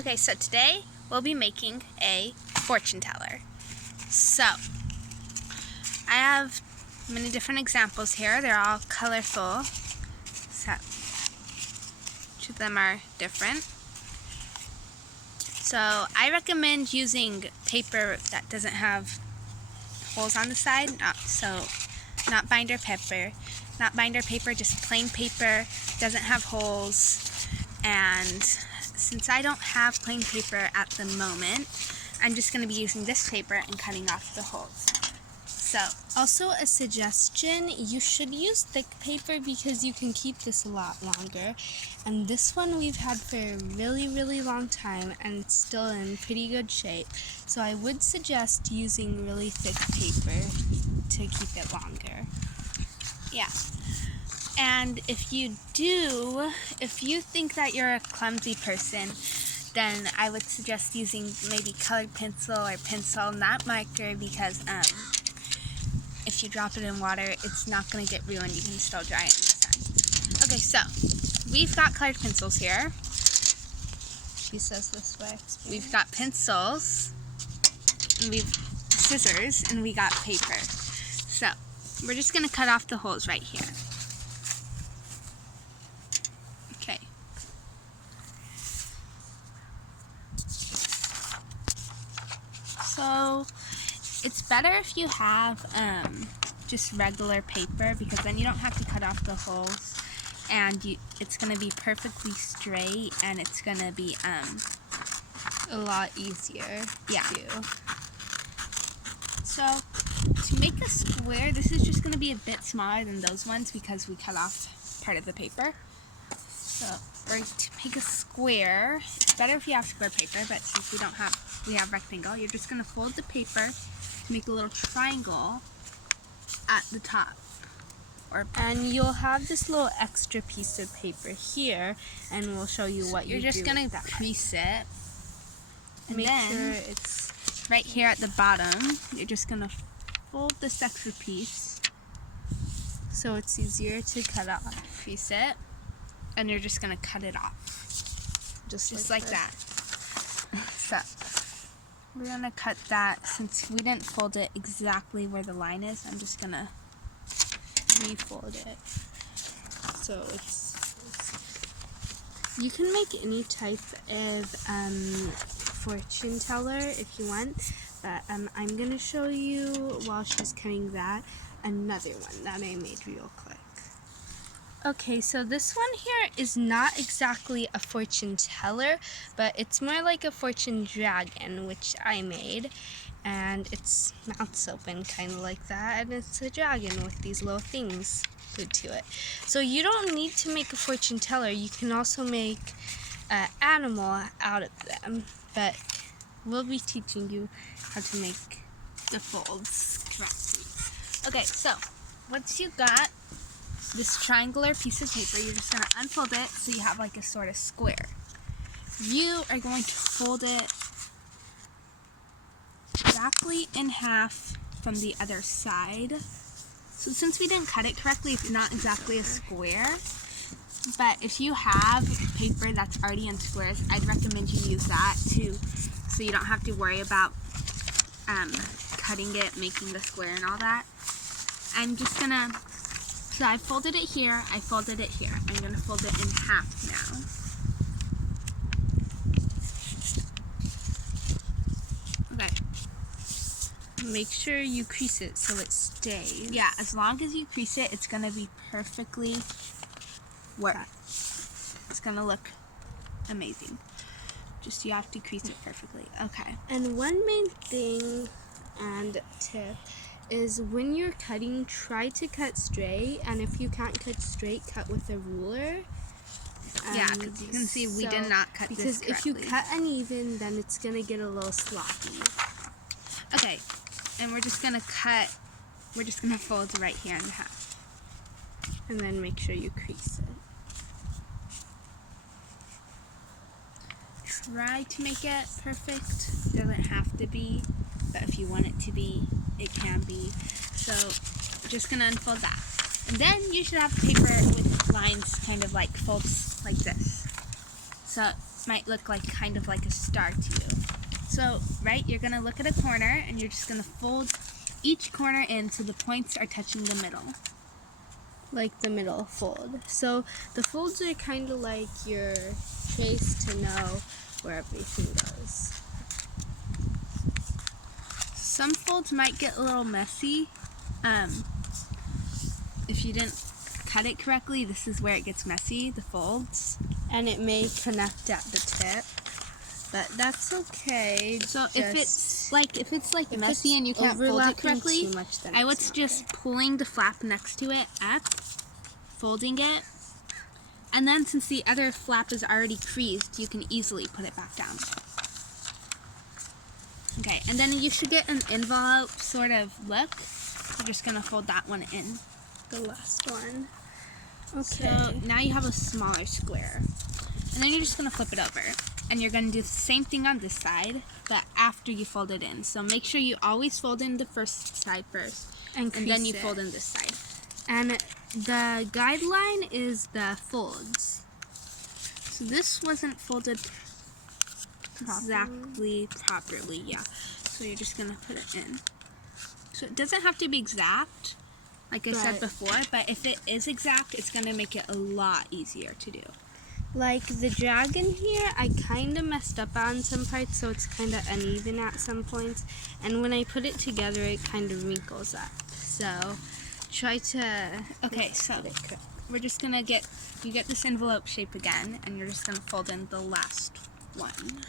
Okay, so today we'll be making a fortune teller. So, I have many different examples here. They're all colorful. So, each of them are different. So, I recommend using paper that doesn't have holes on the side. Not binder paper. Not binder paper, just plain paper. Doesn't have holes. And since I don't have plain paper at the moment, I'm just going to be using this paper and cutting off the holes. So, also a suggestion, you should use thick paper because you can keep this a lot longer. And this one we've had for a really long time and it's still in pretty good shape. So I would suggest using really thick paper to keep it longer. yeah. And if you think that you're a clumsy person, then I would suggest using maybe colored pencil or pencil, not marker, because if you drop it in water, it's not going to get ruined. You can still dry it in the sun. Okay, so we've got colored pencils here. She says this way. We've got pencils, and we've scissors, and we got paper. So we're just going to cut off the holes right here. Okay. So it's better if you have just regular paper, because then you don't have to cut off the holes, and it's going to be perfectly straight, and it's going to be a lot easier to do. So to make a square, this is just going to be a bit smaller than those ones because we cut off part of the paper. So to make a square, it's better if you have square paper, but since we have rectangle, you're just going to fold the paper to make a little triangle at the top. And you'll have this little extra piece of paper here, and we'll show you what you're just going to crease it. And make then, sure it's right here at the bottom, you're just going to fold this extra piece so it's easier to cut off. Crease it, and you're just going to cut it off. Just like that. So, we're going to cut that. Since we didn't fold it exactly where the line is, I'm just going to refold it. So you can make any type of fortune teller if you want, but I'm going to show you, while she's cutting that, another one that I made real quick. Okay, so this one here is not exactly a fortune teller, but it's more like a fortune dragon, which I made. And its mouth's open, kind of like that, and it's a dragon with these little things glued to it. So you don't need to make a fortune teller. You can also make an animal out of them, but we'll be teaching you how to make the folds correctly. Okay, so once you got this triangular piece of paper, you're just going to unfold it so you have like a sort of square. You are going to fold it exactly in half from the other side. So since we didn't cut it correctly, it's not exactly a square. But if you have paper that's already in squares, I'd recommend you use that too, so you don't have to worry about cutting it, making the square and all that. I'm just gonna, so I folded it here, I folded it here. I'm gonna fold it in half now. Make sure you crease it so it stays. Yeah, as long as you crease it, it's going to be perfectly worked. It's going to look amazing. Just you have to crease it perfectly. Okay. And one main thing and tip is when you're cutting, try to cut straight. And if you can't cut straight, cut with a ruler. Yeah, because you can see we did not cut this correctly. Because if you cut uneven, then it's going to get a little sloppy. Okay. And we're just going to fold right here in half. And then make sure you crease it. Try to make it perfect. It doesn't have to be, but if you want it to be, it can be. So, we're just going to unfold that. And then you should have paper with lines kind of like folds like this. So, might look like kind of like a star to you. So, right, you're going to look at a corner and you're just going to fold each corner in so the points are touching the middle. Like the middle fold. So the folds are kind of like your trace to know where everything goes. Some folds might get a little messy. If you didn't cut it correctly, this is where it gets messy, the folds. And it may connect at the tip, but that's okay. So if it's like messy and you can't fold it correctly, too much, then I would it's not just pulling the flap next to it up, folding it, and then since the other flap is already creased, you can easily put it back down. Okay, and then you should get an envelope sort of look. You're just gonna fold that one in. the last one. Okay. So now you have a smaller square. And then you're just gonna flip it over. And you're gonna do the same thing on this side, but after you fold it in. So make sure you always fold in the first side first. And then you fold in this side. And the guideline is the folds. So this wasn't folded exactly properly, yeah. So you're just gonna put it in. So it doesn't have to be exact, like I said before, but if it is exact, it's gonna make it a lot easier to do. Like the dragon here, I kind of messed up on some parts, so it's kind of uneven at some points. And when I put it together, it kind of wrinkles up. So try to... Okay, so we're just gonna get this envelope shape again, and you're just gonna fold in the last one.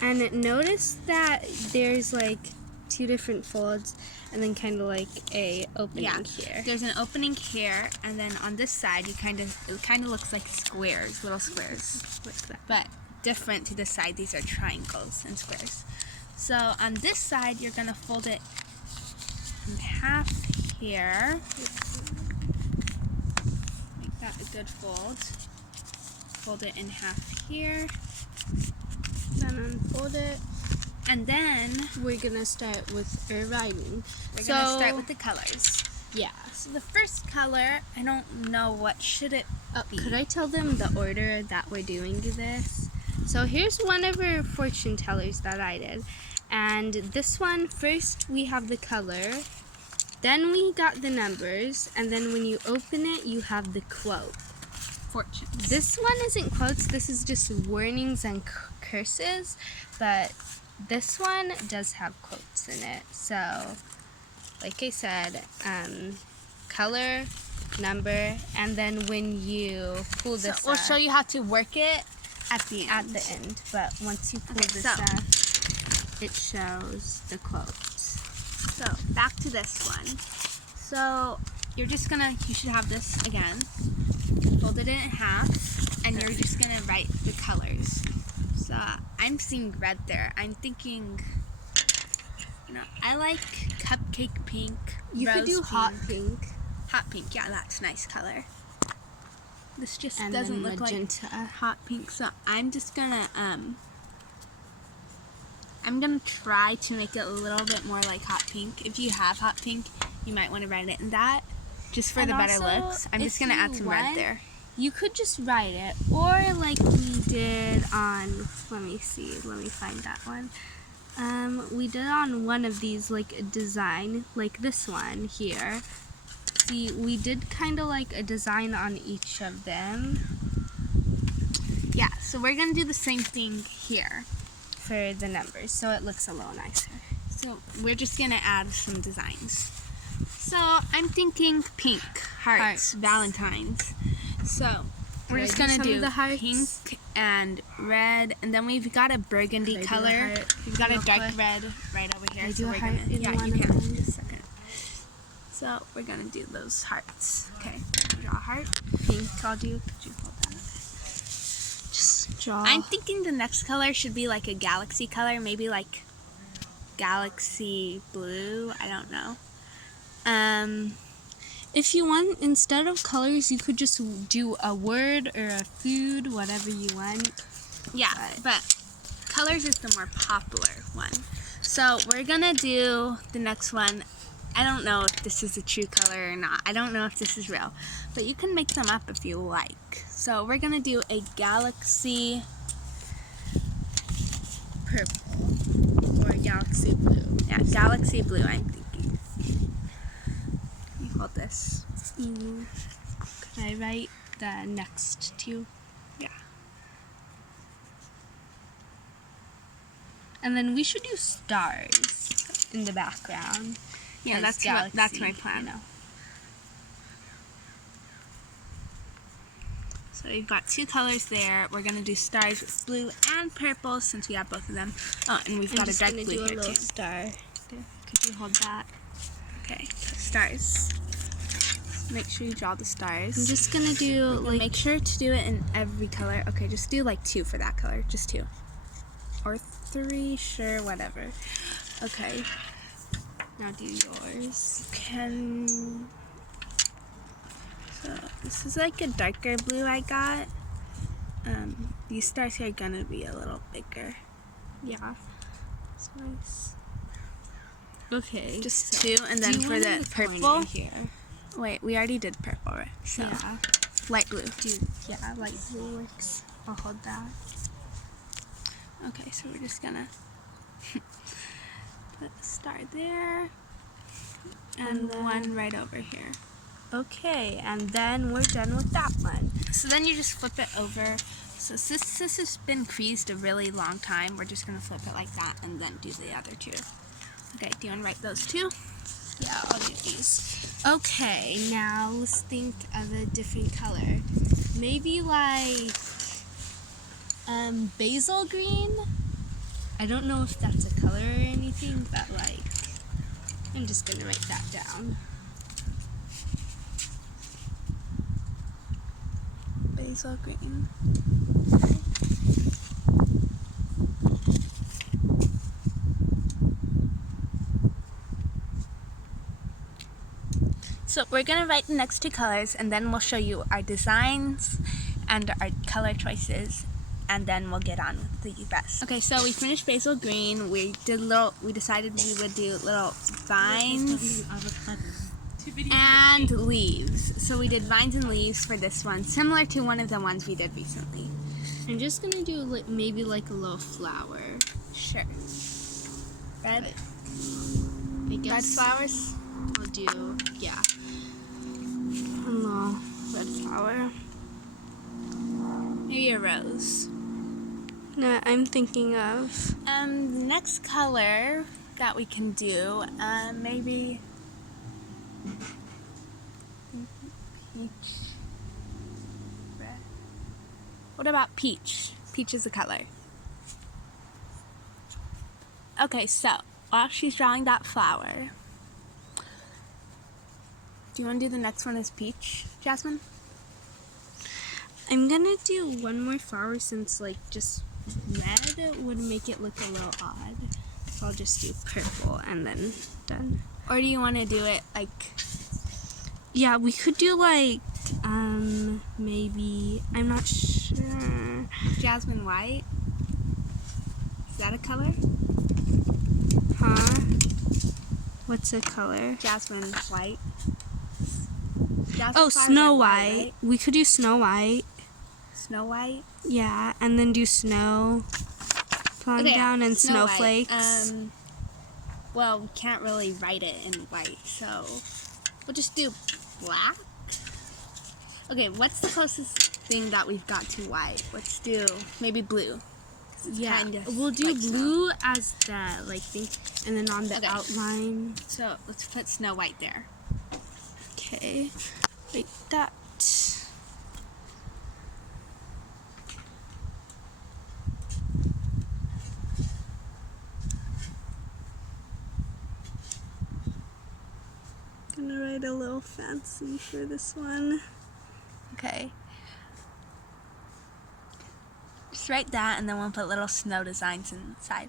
And notice that there's like two different folds, and then kind of like a opening here. There's an opening here, and then on this side, it kind of looks like squares, little squares, like that. but different to this side. These are triangles and squares. So on this side, you're gonna fold it in half here. Make that a good fold. Fold it in half here. Then unfold it. And then we're gonna start with our writing. We're gonna start with the colors. Yeah. So the first color, I don't know what should it be. Could I tell them the order that we're doing this? So here's one of our fortune tellers that I did. And this one, first we have the color, then we got the numbers, and then when you open it, you have the quote. Fortunes. This one isn't quotes, this is just warnings and curses, but this one does have quotes in it. So, like I said, color, number, and then when you pull this we'll show you how to work it at the end. But once you pull this up, it shows the quotes. So, back to this one. So, you should have this again. Fold it in half, and you're just gonna write the colors. So I'm seeing red there. I'm thinking, I like cupcake pink. You could do hot pink. Hot pink, yeah, that's a nice color. This just and doesn't look magenta. like hot pink, so I'm just gonna I'm gonna try to make it a little bit more like hot pink. If you have hot pink, you might want to write it in that, just for the better looks. I'm just gonna add some red there. You could just write it, or like we did on, let me find that one. We did on one of these, like a design, like this one here. See, we did kind of like a design on each of them. Yeah, so we're gonna do the same thing here for the numbers, so it looks a little nicer. So we're just gonna add some designs. So I'm thinking pink, hearts. Valentines. So we're just gonna do the pink and red, and then we've got a burgundy color. We've got a dark red right over here. So we're gonna, you can. Just a second. So we're gonna do those hearts. Okay, draw a heart. Pink. I'll do. Could you hold that? Just draw. I'm thinking the next color should be like a galaxy color, maybe like galaxy blue. I don't know. If you want, instead of colors, you could just do a word or a food, whatever you want. Yeah, but colors is the more popular one. So we're gonna do the next one. I don't know if this is a true color or not. I don't know if this is real, but you can make them up if you like. So we're gonna do a galaxy purple or galaxy blue. Yeah, galaxy blue, I'm thinking. You hold this. Could I write the next two? Yeah. And then we should do stars in the background. Yeah, as that's my galaxy, plan. you know. So we've got two colors there. We're gonna do stars with blue and purple since we have both of them. Oh, and we've got a dark blue do a here little too. star. Could you hold that? Okay, stars. Make sure you draw the stars. I'm just gonna do Like, make sure to do it in every color. Okay, just do like 2 for that color. Just 2. Or 3, sure, whatever. Okay. now do yours. So this is like a darker blue I got. These stars here are gonna be a little bigger. Yeah. It's nice. Okay. Just so 2, and then for the purple. Here. Wait, we already did purple, right? So Yeah. light blue. Yeah, light blue works. I'll hold that. Okay, so we're just gonna put a star there and then- one right over here. Okay, and then we're done with that one. So then you just flip it over. So since this has been creased a really long time, we're just gonna flip it like that and then do the other 2. Okay, do you wanna write those 2? Yeah, I'll do these. Okay, now let's think of a different color. Maybe like basil green? I don't know if that's a color or anything, but like I'm just gonna write that down. Basil green. So we're gonna write the next 2 colors and then we'll show you our designs and our color choices, and then we'll get on with the rest. Okay, so we finished basil green. We decided we would do little vines and leaves. So we did vines and leaves for this one, similar to one of the ones we did recently. I'm just gonna do like maybe like a little flower. Sure. Red? I guess Red flowers? I'll do a little red flower. Maybe a rose. No, I'm thinking of The next color that we can do, maybe peach. Red. What about peach? Peach is a color. Okay, so while she's drawing that flower, do you want to do the next one as peach, Jasmine? I'm gonna do one more flower since like just red would make it look a little odd. So I'll just do purple and then done. Or do you want to do it like, Yeah, we could do like maybe, I'm not sure. jasmine white? Is that a color? Huh? What's a color? Jasmine white. Oh, Jasmine flowers Snow are White. right? We could do Snow White. Snow White. Yeah, and then do snow falling down and Snow White. snowflakes. Well, we can't really write it in white, so we'll just do black. Okay, what's the closest thing that we've got to white? Let's do maybe blue. Yeah, kinda we'll do like snow. blue as the like thing, and then on the Okay. outline. So let's put Snow White there. Okay, like that. Gonna write a little fancy for this one. Okay. Just write that, and then we'll put little snow designs inside.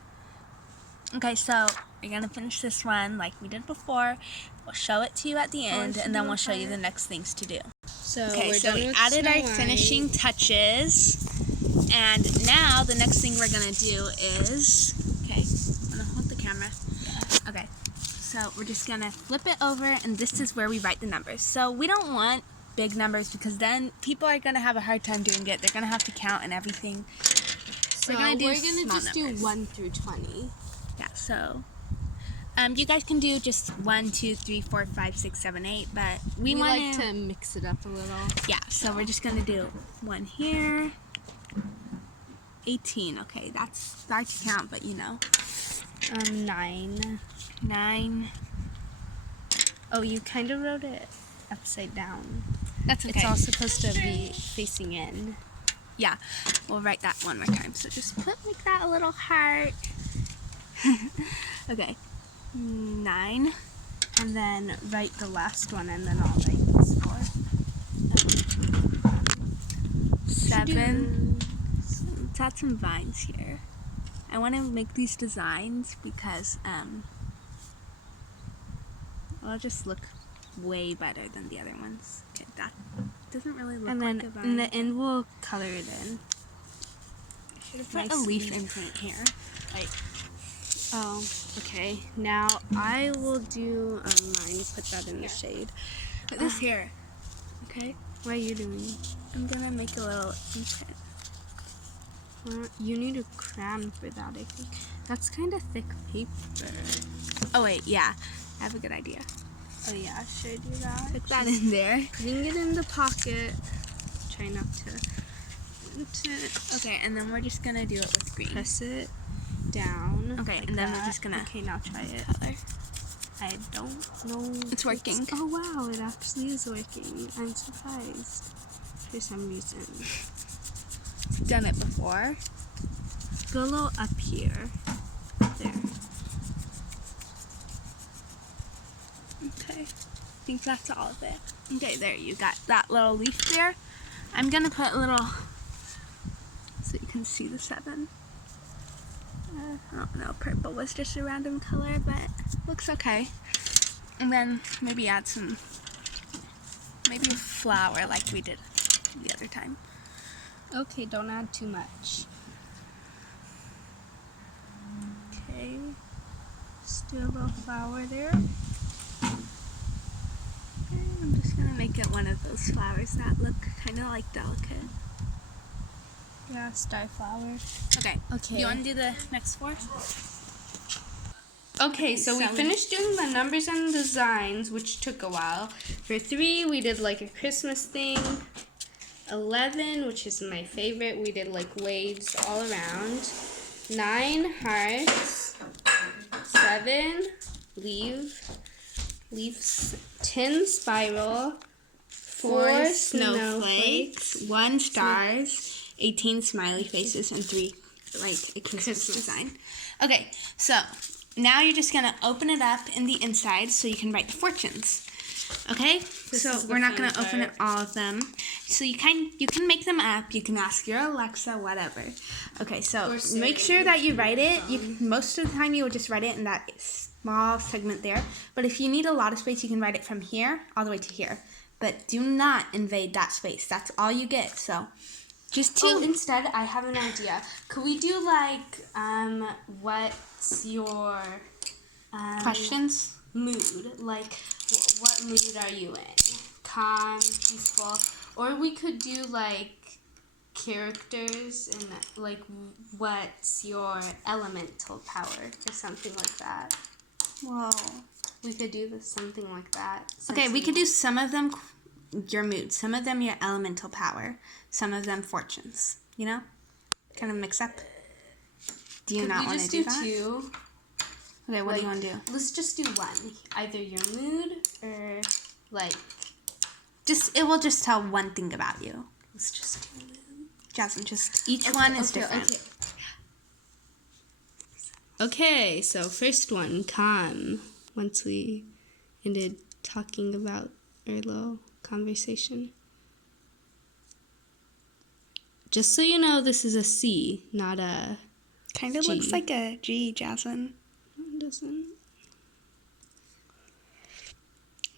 Okay, so we're gonna finish this one like we did before. We'll show it to you at the end, and then we'll show you the next things to do. So Okay, we're so done we with added our Snow White. finishing touches, and now the next thing we're gonna do is, okay, I'm gonna hold the camera. Yeah. Okay, so we're just gonna flip it over, and this is where we write the numbers. So we don't want big numbers because then people are gonna have a hard time doing it. They're gonna have to count and everything. So gonna do we're gonna small just numbers. do 1 through 20. Yeah, so you guys can do just 1, 2, 3, 4, 5, 6, 7, 8, but we want like to mix it up a little. Yeah, so we're just gonna do 1 here. 18. Okay, that's hard to count, but you know. 9. 9. Oh, you kind of wrote it upside down. That's okay. It's all supposed to be facing in. Yeah, we'll write that one more time. So just make that a little heart. Okay, 9. And then write the last one, and then I'll write this 4. 7. Let's add some vines here. I want to make these designs because it'll just look way better than the other ones. Okay, that doesn't really look And like then a vine. in the end, we'll color it in. I should have put nice a leaf leaf. imprint here. Like, Oh, okay. Now I will do mine. Put that in the shade. put this here. Okay, What are you doing? I'm gonna make a little imprint. You need a crayon for that, I think. That's kind of thick paper. Oh wait, yeah, I have a good idea. Oh yeah, should I do that? Put that in there. Putting it in the pocket. Try not to Okay, and then we're just gonna do it with green. press it down. Okay, like and then that. we're just gonna Okay, now try it. color. I don't know. It's working. Oh wow, it actually is working. I'm surprised for some reason. Done it before. Go a little up here. There. Okay, I think that's all of it. Okay, there, you got that little leaf there. I'm gonna put a little, so you can see the 7. I don't know, purple was just a random color, but looks okay. And then maybe add some, maybe a flower like we did the other time. Okay, don't add too much. Okay. Just do a little flower there. I'm just gonna make it one of those flowers that look kind of like delicate. Yeah, star flower. Okay. Okay. You want to do the next 4? Okay, so we So- finished doing the numbers and designs, which took a while. For 3, we did like a Christmas thing. 11, which is my favorite, we did like waves all around. 9, hearts. 7, leaves. 10, spiral. 4, snowflakes. 1 stars, 18 smiley faces, and 3 like a Christmas Christmas. design. Okay, so now you're just gonna open it up in the inside so you can write the fortunes. Okay, so is the we're not fun gonna open part. it all of them. So you can make them up. You can ask your Alexa, whatever. Okay, so Or Siri, make sure that you write it. Most of the time you will just write it in that small segment there. But if you need a lot of space, you can write it from here all the way to here. But do not invade that space. That's all you get. So just to Instead, I have an idea. Could we do like, what's your questions. mood? Like, what mood are you in? Calm, peaceful, or we could do like characters and like, what's your elemental power or something like that. Whoa. We could do something like that. Okay, we could do some of them your mood, some of them your elemental power, some of them fortunes. You know, kind of mix up. Do you Could not we want to just do do that? 2? Okay, what do you want to do? Let's just do 1. Either your mood or like. It will just tell one thing about you. Let's just do mood. Jasmine, just each one is different. Okay, so first one, calm. Once we ended talking about our little conversation. Just so you know, this is a C, not a. Kind of G. looks like a G, Jasmine. No, it doesn't.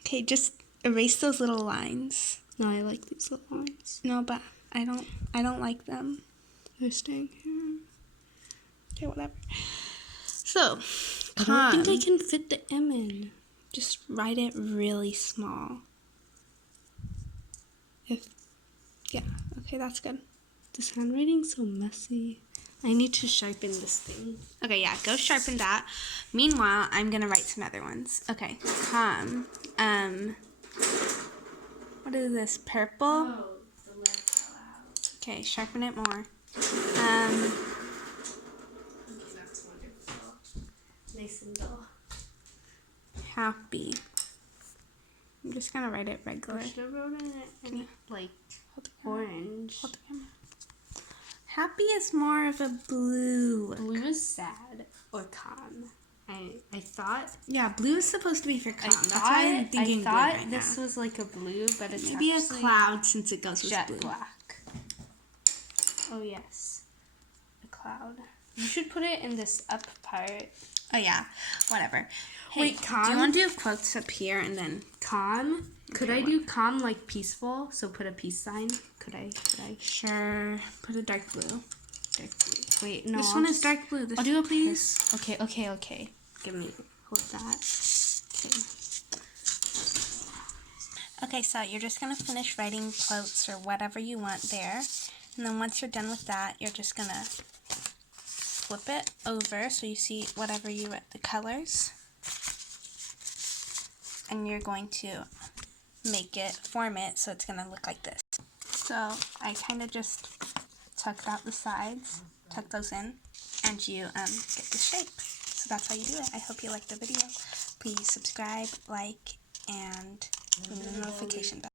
Okay, just erase those little lines. No, I like these little lines. No, but I don't like them. They're staying here. Okay, whatever. So, I don't think I can fit the M in. just write it really small. Yeah, okay, that's good. This handwriting's so messy. I need to sharpen this thing. Okay, yeah, go sharpen that. Meanwhile, I'm gonna write some other ones. Okay, what is this? Purple? Oh, the lead fell out. Okay, sharpen it more. Okay, that's wonderful. Nice and dull. Happy. I'm just gonna write it regular. I should have wrote it in like Hold the camera. orange. Hold the camera. Happy is more of a blue. Blue is sad or calm. I thought Yeah, blue is supposed to be for calm. I That's why I'm thinking blue right this now. was like a blue, but it's Maybe a actually cloud since it goes with jet blue. black. Oh yes, a cloud. You should put it in this up part. Oh yeah, whatever. Hey, Wait, do calm? you want to do quotes up here and then? Calm. Could Okay, I do calm like peaceful? So put a peace sign. Could I? Sure. Put a dark blue. Dark blue. Wait, no. This I'll one is just- dark blue. This I'll do a please. Okay. Give me. Hold that. Okay. Okay, so you're just gonna finish writing quotes or whatever you want there, and then once you're done with that, you're just gonna flip it over so you see whatever you wrote, the colors, and you're going to form it so it's gonna look like this. So I kind of just tucked out the sides, tuck those in, and you get the shape. So that's how you do it. I hope you liked the video. Please subscribe, like, and ring the notification bell.